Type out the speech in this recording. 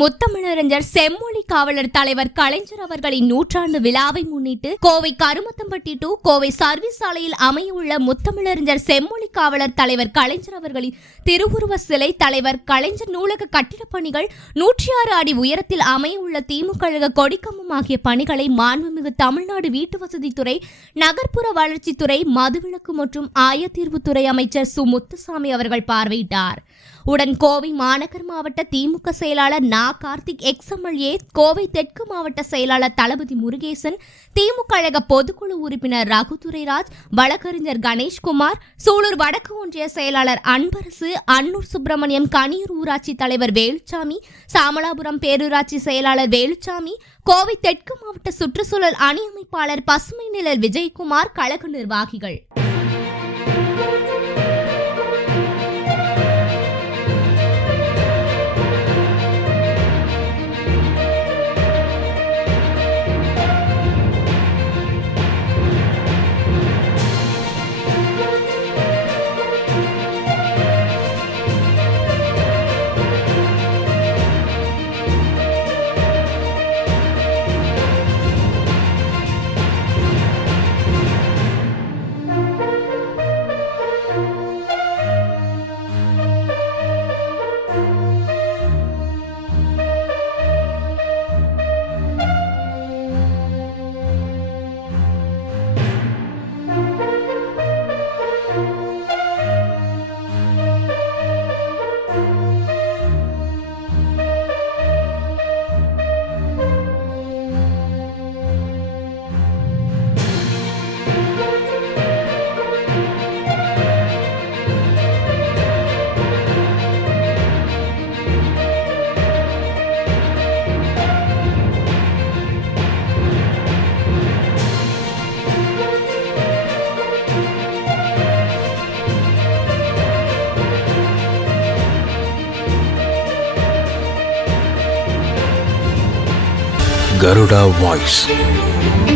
முத்தமிழறிஞர் செம்மொழி காவலர் தலைவர் கலைஞர் அவர்களின் நூற்றாண்டு விழாவை முன்னிட்டு கோவை கருமத்தம்பட்டி டு கோவை சர்வீஸ் சாலையில் அமையவுள்ள முத்தமிழறிஞர் செம்மொழி காவலர் தலைவர் கலைஞர் அவர்களின் திருவுருவ சிலை, தலைவர் கலைஞர் நூலக கட்டிடப் பணிகள், 106 அடி உயரத்தில் அமையவுள்ள திமுக கழக கொடிக்கம்பம் ஆகிய பணிகளை மாண்புமிகு தமிழ்நாடு வீட்டு வசதித்துறை, நகர்ப்புற வளர்ச்சித்துறை, மதுவிலக்கு மற்றும் ஆயத்தீர்வுத்துறை அமைச்சர் சு முத்துசாமி அவர்கள் பார்வையிட்டார். உடன் கோவை மாநகர் மாவட்ட திமுக செயலாளர் கார்த்திக், எக்ஸ்எம்எல்ஏ, கோவை தெற்கு மாவட்ட செயலாளர் தளபதி முருகேசன், திமுக கழக பொதுக்குழு உறுப்பினர் ரகுதுரைராஜ், வழக்கறிஞர் கணேஷ்குமார், சூலூர் வடக்கு ஒன்றிய செயலாளர் அன்பரசு, அன்னூர் சுப்பிரமணியம், கனியூர் ஊராட்சி தலைவர் வேலுச்சாமி, சாமலாபுரம் பேரூராட்சி செயலாளர் வேலுச்சாமி, கோவை தெற்கு மாவட்ட சுற்றுச்சூழல் அணி அமைப்பாளர் பசுமை நிழல் விஜயகுமார், கழக நிர்வாகிகள். Garuda Voice.